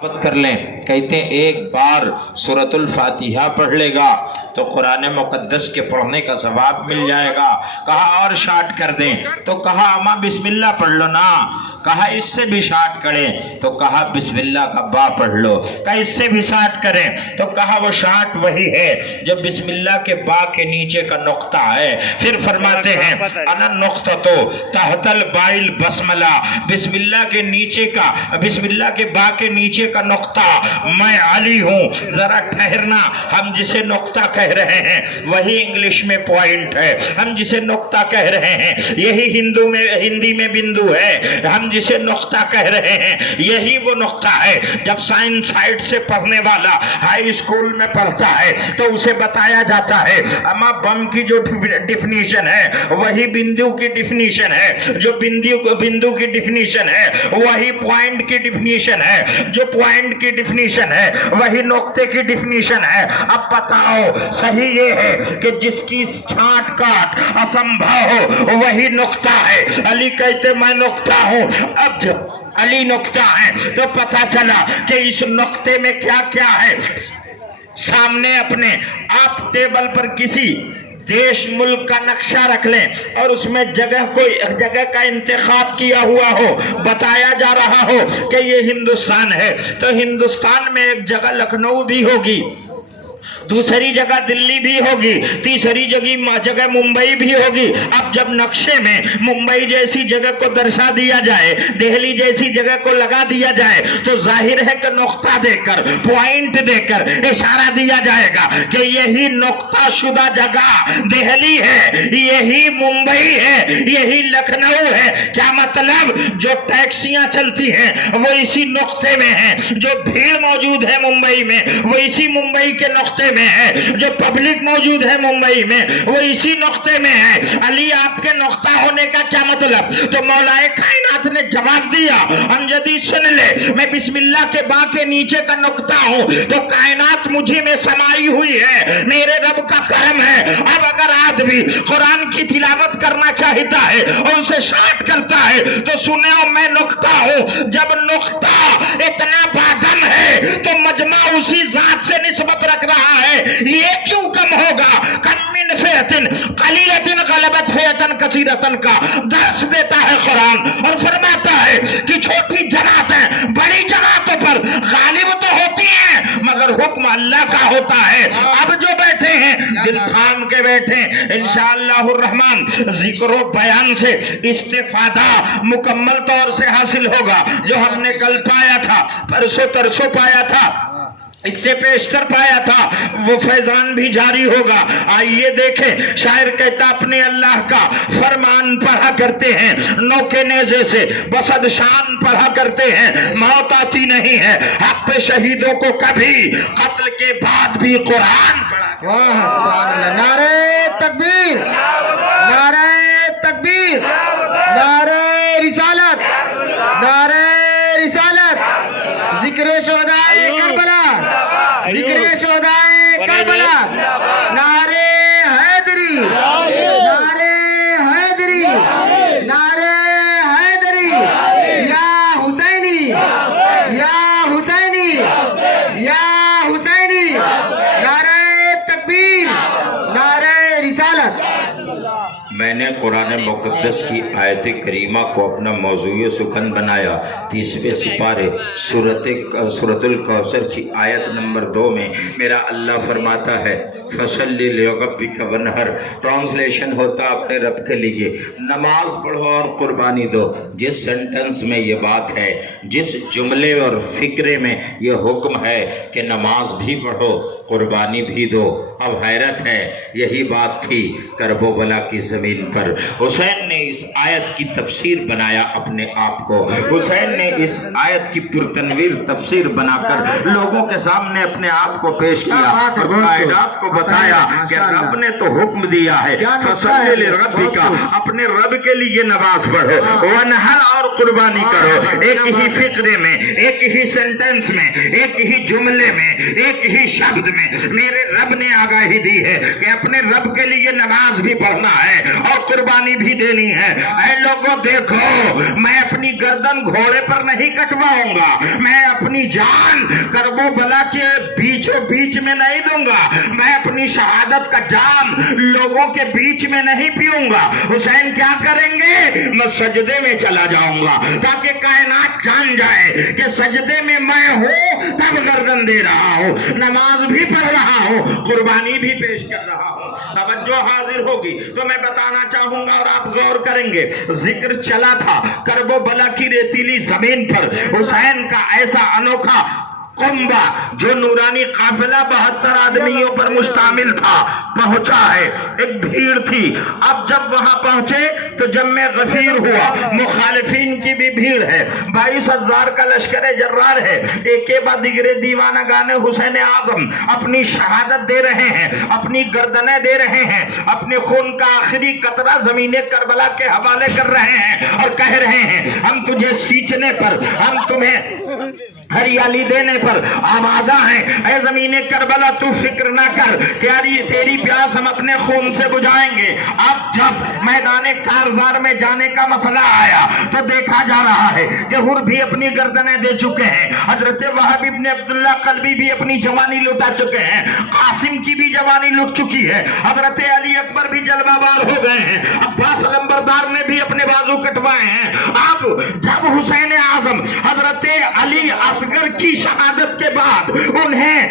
کر لیں، کہتے ہیں ایک بار سورۃ الفاتحہ پڑھ لے گا تو قرآن مقدس کے پڑھنے کا ثواب مل جائے گا۔ کہا اور شارٹ کر دیں تو کہا اماں بسم اللہ پڑھ لو نا، کہا اس سے بھی شارٹ کریں تو کہا بسم اللہ کا با پڑھ لو، کہا اس سے بھی شارٹ کریں تو کہا وہ شارٹ وہی ہے جو بسم اللہ کے با کے نیچے کا نقطہ ہے۔ پھر فرماتے ہیں انا نقطہ تو تحت البائل بسملہ، بسم اللہ کے نیچے کا، بسم اللہ کے با کے نیچے کا نقطہ میں علی ہوں۔ ذرا ٹھہرنا، ہم جسے نقطہ کہہ رہے ہیں وہی انگلش میں پوائنٹ ہے، ہم جسے نقطہ کہہ رہے ہیں یہی ہندی میں بندو ہے، ہم جسے نقطہ کہہ رہے ہیں یہی وہ نقطہ ہے۔ جب سائنس سائٹ سے پڑھنے والا ہائی اسکول میں پڑھتا ہے تو اسے بتایا جاتا ہے اما بم کی جو ڈیفینیشن ہے وہی بندو کی ڈیفینیشن ہے، جو بندو کی ڈیفینیشن ہے وہی پوائنٹ کی ڈیفینیشن ہے، جو پوائنٹ کی ڈیفینیشن ہے وہی نقطے کی ڈیفینیشن ہے۔ اب بتاؤ صحیح یہ ہے کہ جس کی چھانٹ کاٹ اسمبھو ہو وہی نقطہ ہے۔ علی کہتے میں نقطہ ہوں، اب جو علی نقطہ ہے تو پتہ چلا کہ اس نقطے میں کیا کیا ہے۔ سامنے اپنے آپ ٹیبل پر کسی دیش ملک کا نقشہ رکھ لیں اور اس میں کوئی جگہ کا انتخاب کیا ہوا ہو، بتایا جا رہا ہو کہ یہ ہندوستان ہے، تو ہندوستان میں ایک جگہ لکھنؤ بھی ہوگی، دوسری جگہ دلی بھی ہوگی، تیسری جگہ ممبئی بھی ہوگی۔ اب جب نقشے میں ممبئی جیسی جگہ کو درشا دیا جائے، دہلی جیسی جگہ کو لگا دیا جائے تو ظاہر ہے کہ نقطہ دے کر، پوائنٹ دے کر اشارہ دیا جائے گا کہ یہی نقطہ شدہ جگہ دہلی ہے، یہی ممبئی ہے، یہی لکھنؤ ہے۔ کیا مطلب؟ جو ٹیکسیاں چلتی ہیں وہ اسی نقطے میں ہیں، جو بھیڑ موجود ہے ممبئی میں وہ اسی ممبئی کے نقطے میں ہے، جو پبلک موجود ہے ممبئی میں وہ اسی نقطے میں ہے۔ علی آپ کے نقطہ ہونے کا کیا مطلب؟ تو مولا کائنات نے جواب دیا امجدی سن لے، میں بسم اللہ کے با کے نیچے کا نقطہ ہوں تو کائنات مجھے میں سمائی ہوئی ہے، میرے رب کا کرم ہے۔ اب اگر آدمی قرآن کی تلاوت کرنا چاہتا ہے اور اسے شارٹ کرتا ہے تو سنو میں نقطہ ہوں۔ جب نقطہ اتنا بادم ہے تو مجمع اسی ذات سے نسبت رکھ رہا ہے، یہ کیوں کم ہوگا؟ کم من فئۃ قلیلۃ غلبت فئۃ کثیرۃ کا درس دیتا ہے قرآن اور فرماتا ہے کہ چھوٹی جماعتیں بڑی جماعتوں پر غالب تو ہوتی ہیں مگر حکم اللہ کا ہوتا ہے۔ اب جو بیٹھے ہیں دل تھام کے بیٹھے، انشاءاللہ الرحمن ذکر و بیان سے استفادہ مکمل طور سے حاصل ہوگا۔ جو ہم نے کل پایا تھا، پرسوں ترسوں پایا تھا، اس سے پیشتر پایا تھا، وہ فیضان بھی جاری ہوگا۔ آئیے دیکھیں، شاعر کہتا اپنے اللہ کا فرمان پڑھا کرتے ہیں نوکے نیزے سے، بسد شان پڑھا کرتے ہیں موت آتی نہیں ہے۔ حق پہ شہیدوں کو کبھی قتل کے بعد بھی قرآن پڑھا۔ نعرہ تکبیر، نعرہ تکبیر، نعرہ رسالت، نعرہ رسالت، ذکر شہدائے کربلا، ذکر شہدائے کربلا، نعرہ حیدری، نعرہ حیدری، نعرہ حیدری، یا حسینی، یا حسینی، یا حسینی، نعرہ تکبیر، نعرہ رسالت۔ میں نے قرآن مقدس کی آیت کریمہ کو اپنا موضوع سخن بنایا۔ 30ویں سپارے سورۃ الکوثر کی آیت نمبر 2 میں میرا اللہ فرماتا ہے فَصَلِّ لِرَبِّكَ وَانْحَرْ، ٹرانسلیشن ہوتا اپنے رب کے لیے نماز پڑھو اور قربانی دو۔ جس سینٹنس میں یہ بات ہے، جس جملے اور فکرے میں یہ حکم ہے کہ نماز بھی پڑھو قربانی بھی دو، اب حیرت ہے یہی بات تھی کرب و بلا کی زمین پر۔ حسین نے اس آیت کی تفسیر بنایا اپنے آپ کو، حسین نے اس آیت کی پرتنویر تفسیر بنا کر لوگوں کے سامنے اپنے آپ کو پیش کیا اور کائنات کو بتایا کہ رب نے تو حکم دیا ہے فَصَلِّ لِرَبِّكَ، اپنے رب کے لیے نماز پڑھو، وَانْحَرْ، اور قربانی کرو۔ ایک ہی فقرے میں، ایک ہی سینٹنس میں، ایک ہی جملے میں، ایک ہی شبد میں میرے رب نے آگاہی دی ہے کہ اپنے رب کے لیے نماز بھی پڑھنا ہے اور कुर्बानी भी देनी है। ऐ लोगों देखो, मैं अपनी गर्दन घोड़े पर नहीं कटवाऊंगा, मैं अपनी जान करबो बला के बीचों बीच में नहीं दूंगा, मैं अपनी शहादत का जाम लोगों के बीच में नहीं पीऊंगा। हुसैन क्या करेंगे? मैं सजदे में चला जाऊंगा ताकि कायनात जान जाए कि सजदे में मैं हूं, तब गर्दन दे रहा हूं, नमाज भी पढ़ रहा हूं, कुर्बानी भी पेश कर रहा हूं। तवज्जो हाजिर होगी तो मैं बताना चाहूंगा और आप गौर करेंगे। जिक्र चला था करबो बला की रेतीली जमीन पर हुसैन का ऐसा अनोखा कुंबा जो नूरानी काफिला 72 आदमियों पर मुश्तामिल था, पहुंचा है। एक भीड़ थी। अब जब वहां पहुंचे तो जम्मे गफीर हुआ, मुखालिफिन की भी भीड़ है, 22,000 का लश्कर जर्रार है। एक के बाद दिगरे दीवाना गाने हुसैन आजम अपनी शहादत दे रहे हैं, अपनी गर्दनें दे रहे हैं, अपने खून का आखिरी कतरा जमीने करबला के हवाले कर रहे हैं और कह रहे हैं हम तुझे सींचने पर, हम तुम्हें हरियाली देने पर आमादा है। ऐ ज़मीने करबला तू फिक्र ना कर, तेरी प्यास हम अपने खून से बुझाएंगे। अब जब मैदान कारजार में जाने का मसला आया तो देखा जा रहा है कि हुर भी अपनी गर्दनें दे चुके हैं, हजरत वहाब इब्ने अब्दुल्ला कल्बी भी अपनी जवानी लुटा चुके हैं, कासिम की भी जवानी लुट चुकी है, हजरत अली अकबर भी जलवाबार हो गए हैं, अब्बास अलंबरदार ने भी अपने बाजू कटवाए हैं। अब जब हुसैन आजम हजरत अली असगर की शहादत के बाद उन्हें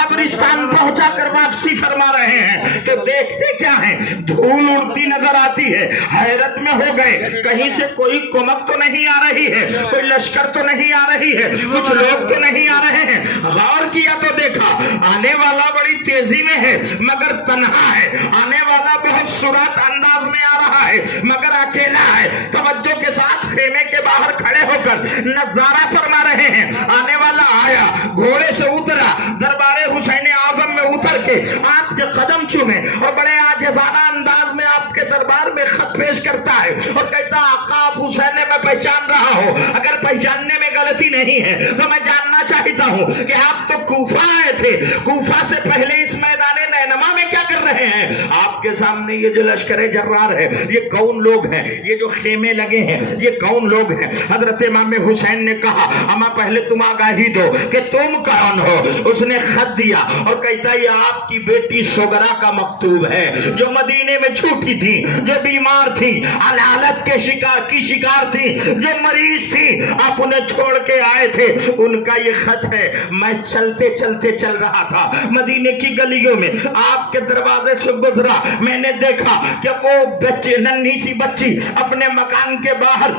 कब्रिस्तान पहुंचा कर वापसी फरमा रहे हैं तो देखते क्या है, धूल उड़ती नजर आती है। हैरत में हो गए, कहीं से कोई कुमक तो नहीं आ रही है, कोई लश्कर तो नहीं आ रही है, कुछ लोग तो नहीं आ रहे हैं। गौर किया तो देखा आने वाला बड़ी तेजी में है मगर तन्हा है, आने वाला बहुत सुरात अंदाज में आ रहा है मगर अकेला है। तवज्जो के साथ खेमे के बाहर खड़े होकर नजारा फरमा रहे हैं। आने वाला आया, घोड़े से उतरा, दरबारे हुसैन आजम में उतर के आपके कदम चूमे और बड़े आजिज़ाना अंदाज में आपके दरबार में खत पेश करता है और कहता आका आप हुसैन ने मैं पहचान रहा हूं, अगर पहचानने में गलती नहीं है तो मैं जानना चाहता हूं कि आप तो कूफा आए थे, कूफा से पहले इस मैदान नैनमा में क्या कर रहे हैं? आपके सामने ये जो लश्कर जर्रार है ये कौन लोग हैं? ये जो खेमे लगे हैं ये कौन लोग हैं? हजरत इमाम हुसैन ने कहा अमा पहले तुम आगाही दो कि तुम कौन हो। उसने खत दिया और कहता ये आपकी बेटी सोगरा का मकतूब है जो मदीने में छूटी थी, जो बीमार थी, अलालत के शिकार थी, जो मरीज थी, आप उन्हें छोड़ के आए थे, उनका ये खत है। मैं चलते चलते चल रहा था मदीने की गलियों में, आपके दरवाजे से गुजरा, मैंने देखा कि वो बच्चे नन्ही सी बच्ची अपने मकान के बाहर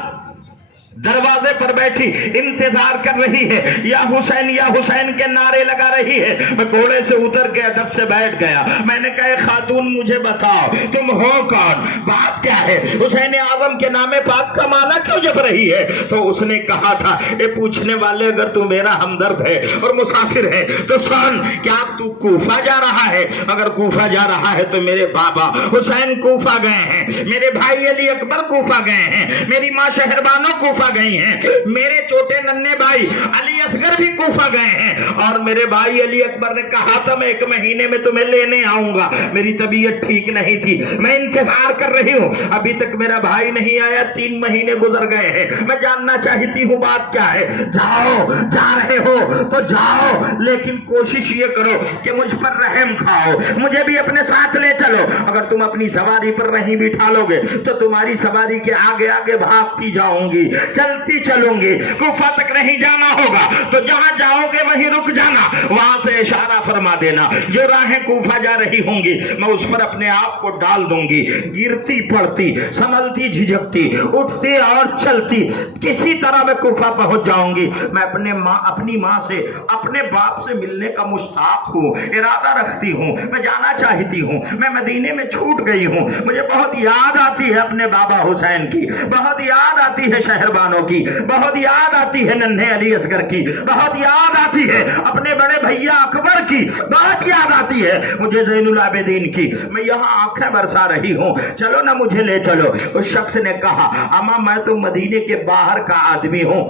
दरवाजे पर बैठी इंतजार कर रही है, या हुसैन के नारे लगा रही है। मैं घोड़े से उतर के अदब से बैठ गया, मैंने कहा खातून मुझे बताओ तुम हो कौन, बात क्या है, हुसैन आजम के नामे पाक का माला क्यों जप रही है? तो उसने कहा था ये पूछने वाले अगर तू मेरा हमदर्द है और मुसाफिर है तो सुन, क्या तू कूफा जा रहा है? अगर कूफा जा रहा है तो मेरे बाबा हुसैन कूफा गए हैं, मेरे भाई अली अकबर कूफा गए हैं, मेरी माँ शहरबानो कूफा गई हैं, मेरे छोटे नन्हे भाई अली असगर भी कूफा गए हैं और मेरे भाई अली अकबर ने कहा था मैं 1 महीने में तुम्हें लेने आऊंगा, मेरी तबीयत ठीक नहीं थी, मैं इंतजार कर रही हूं, अभी तक मेरा भाई नहीं आया, 3 महीने गुजर गए हैं, मैं जानना चाहती हूं बात क्या है। जाओ, जा रहे हो तो जाओ, लेकिन कोशिश ये करो कि मुझ पर रहम खाओ, मुझे भी अपने साथ ले चलो। अगर तुम अपनी सवारी पर नहीं बिठा लोगे तो तुम्हारी सवारी के आगे आगे भागती जाऊंगी, चलती चलूंगी, कूफा तक नहीं जाना होगा तो जहां जाओगे वहीं रुक जाना, वहां से इशारा फरमा देना, जो राहें कूफा जा रही होंगी मैं उस पर अपने आप को डाल दूंगी, गिरती पड़ती, संभलती झिझकती, उठती और चलती, किसी तरह मैं कूफा पहुंच जाऊंगी। मैं अपनी माँ से, अपने बाप से मिलने का मुश्ताक हूँ, इरादा रखती हूँ, मैं जाना चाहती हूँ, मैं मदीने में छूट गई हूँ, मुझे बहुत याद आती है अपने बाबा हुसैन की, बहुत याद आती है शहरबानों की, बहुत याद आती है नन्हे अली असगर की, बहुत याद आती है अपने बड़े भैया अकबर की, बहुत याद आती है मुझे ज़ैनुल आबिदीन की, मैं यहाँ आंखें बरसा रही हूँ, चलो ना मुझे ले चलो। उस शख्स ने कहा अम्मा मैं तो मदीने के बाहर का आदमी हूँ,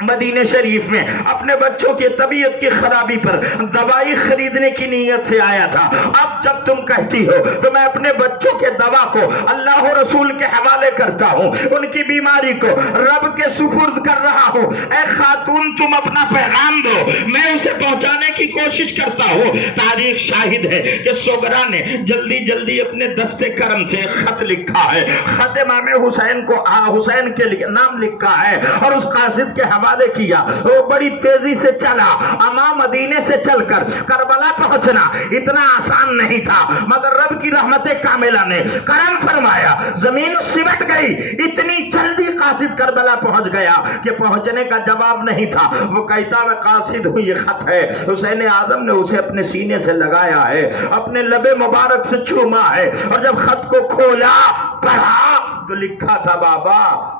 मदीने शरीफ में अपने बच्चों की तबीयत की खराबी पर दवाई खरीदने की नीयत से आया था। अब जब तुम कहती हो तो मैं अपने बच्चों के दवा को अल्लाह और रसूल के हवाले करता हूँ, उनकी बीमारी को रब के सुपुर्द कर रहा हूँ। ऐ खातून तुम अपना पैगाम दो, मैं उसे पहुंचाने की कोशिश करता हूँ। तारीख शाहिद है कि सोगरा ने जल्दी जल्दी अपने दस्ते करम से खत लिखा है, खत इमाम हुसैन को हुसैन के नाम लिखा है और उस कासिद के हवाले किया। वो बड़ी तेजी से चला। अमा मदीने से चलकर करबला पहुंचना इतना आसान नहीं था, मगर रब की रहमत कामिला ने करम फरमाया, जमीन सिमट गई। इतनी जल्दी कासिद करबला पहुंच गया कि पहुंचने का जवाब नहीं था। वो कहता मैं कासिद हूं, ये खत है। हुसैन आजम ने उसे अपने सीने से लगाया है, अपने लबे मुबारक से चूमा है और जब खत को खोला पढ़ा तो लिखा था, बाबा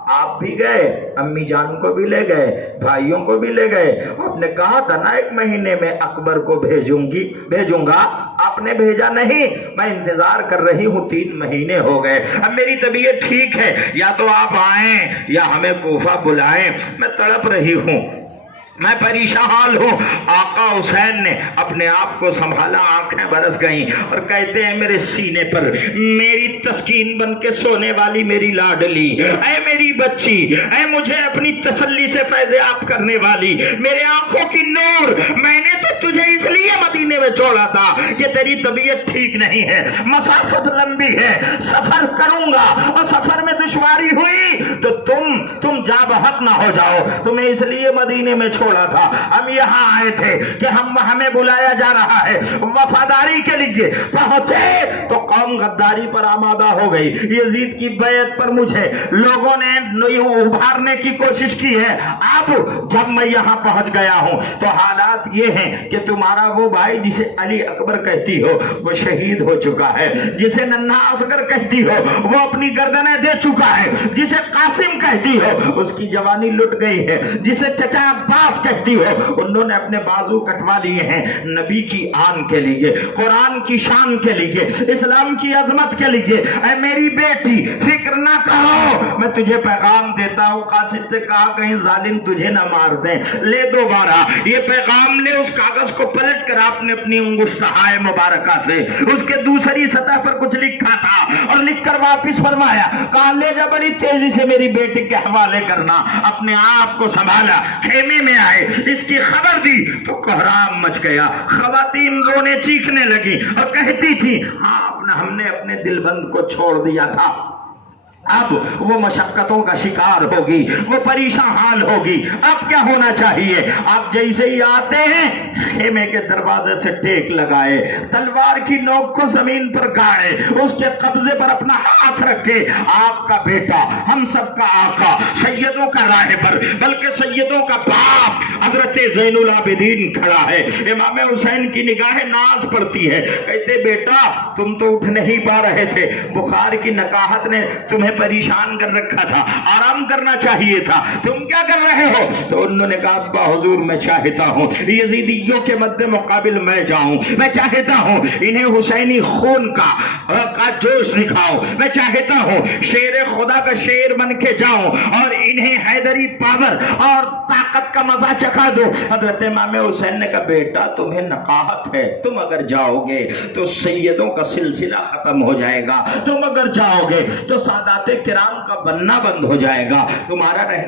आप भी गए, अम्मी जान को भी ले गए, भाइयों को भी ले गए। आपने कहा था ना 1 महीने में अकबर को भेजूंगा, आपने भेजा नहीं। मैं इंतजार कर रही हूँ, 3 महीने हो गए। अब मेरी तबीयत ठीक है, या तो आप आएं या हमें कूफा बुलाएं। मैं तड़प रही हूँ, मैं परेशान हूँ। आका हुसैन ने अपने आप को संभाला, आंखें बरस गईं और कहते हैं मेरे सीने पर मेरी तस्कीन बन के सोने वाली मेरी लाडली, ऐ मेरी बच्ची, ऐ मुझे अपनी तसल्ली से फैज़े आप करने वाली, मेरे आंखों की नूर, मैंने तो तुझे इसलिए मदीने में छोड़ा था कि तेरी तबीयत ठीक नहीं है, मसाफत लंबी है, सफर करूंगा और सफर में दुश्वारी हुई तो तुम जा बहक ना हो जाओ। तुम्हें इसलिए मदीने में छोड़ा था। हम यहाँ आए थे कि हमें बुलाया जा रहा है, वफादारी के लिए पहुंचे तो कौम गद्दारी पर आमादा हो गई। यजीद की बैत पर मुझे लोगों ने उभारने की कोशिश की है। अब जब मैं यहाँ पहुंच गया हूँ तो हालात ये हैं कि तुम्हारा वो भाई जिसे अली अकबर कहती हो वो शहीद हो चुका है, जिसे नन्हा असगर कहती हो वो अपनी गर्दनें दे चुका है, जिसे कासिम कहती हो उसकी जवानी लुट गई है, जिसे चचा अब्बास कहती हो उन्होंने अपने बाजू कटवा लिए हैं। नबी की आन के लिए, कुरान की शान के लिए, इस्लाम की अजमत के लिए। ऐ मेरी बेटी फिक्र ना करो, मैं तुझे पैगाम देता हूँ। कासिद से कहा कहीं जालिम तुझे ना मार दें, ले दोबारा ये पैगाम ले। उस कागज को पलट कर आपने अपनी अंगुश्ताए मुबारका से उसके दूसरी सतह पर कुछ लिखा था और लिखकर वापिस फरमाया, कहा ले जा बड़ी तेजी से मेरी बेटी के हवाले करना। अपने आप को संभाला, खेमे में आए, इसकी खबर दी तो कोहराम मच गया। खवातीन रोने चीखने लगी और कहती थी, हाँ हमने अपने दिलबंद को छोड़ दिया था, अब वो मशक्कतों का शिकार होगी, वो परेशान हाल होगी। अब क्या होना चाहिए? आप जैसे ही आते हैं खेमे के दरवाजे से टेक लगाए, तलवार की नोक को जमीन पर गाड़े, उसके कब्जे पर अपना हाथ रखे। आपका बेटा, हम सबका आका, सैयदों का राहबर, बल्कि सैयदों का बाप हजरत ज़ैनुल आबिदीन खड़ा है। इमाम हुसैन की निगाहें नाज पड़ती है। कहते बेटा तुम तो उठ नहीं पा रहे थे, बुखार की नकाहत ने तुम्हें परेशान कर रखा था, आराम करना चाहिए था, तुम क्या कर रहे हो? तो उन्होंने कहा अब्बा हुजूर मैं चाहता हूँ यजीदियों के मद्दे मुकाबिल मैं जाऊं, मैं चाहता हूँ इन्हें हुसैनी खून का जोश दिखाऊं, मैं चाहता हूँ शेर खुदा का शेर बन के जाऊं और इन्हें हैदरी पावर और ताकत का मजा चखा दो। हजरत इमाम हुसैन ने कहा बेटा तुम्हें नकाहत है, तुम अगर जाओगे तो सैयदों का सिलसिला खत्म हो जाएगा, तुम अगर जाओगे तो सादाते किराम का बनना बंद हो जाएगा, तुम्हारा रहना